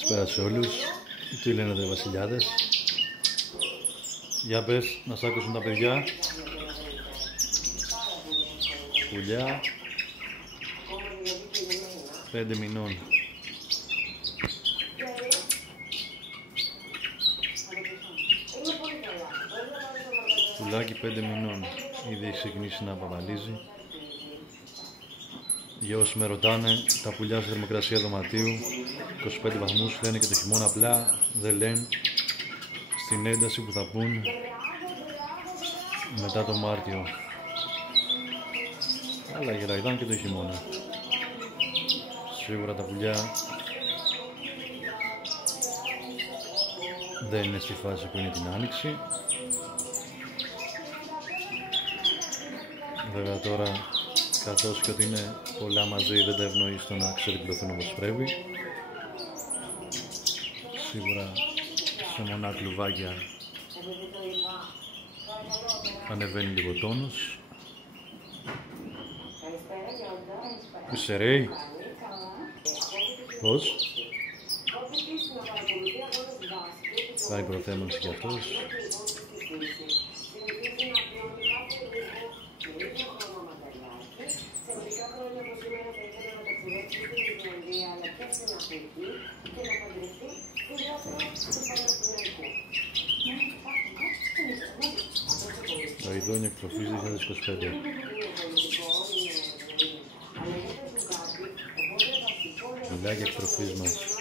Καλησπέρα σε όλους. Τι λένε εδώ οι βασιλιάδες? Για πες, να σ' άκουσουν τα παιδιά. Πουλιά 5 μηνών. Πουλάκι 5 μηνών. Ήδη έχει ξεκινήσει να παπαλίζει. Για όσοι με ρωτάνε, τα πουλιά στη θερμοκρασία δωματίου 25 βαθμούς λένε και το χειμώνα, απλά δεν λένε στην ένταση που θα πούν μετά το Μάρτιο. Αλλά γεραϊδάν και το χειμώνα. Σίγουρα τα πουλιά δεν είναι στη φάση που είναι την άνοιξη. Βέβαια τώρα, καθώς και ότι είναι πολλά μαζί, δεν τα ευνοεί στο να ξεδιπλωθούν όπως πρέπει. Σίγουρα σε μονά κλουβάκια ανεβαίνει λίγο τόνος. Είσαι ρέι? Πώς? Πάει προθέμενος κι αυτός. Το ειδόνιο εκτροφής 2025. Μιλάει για εκτροφής μας.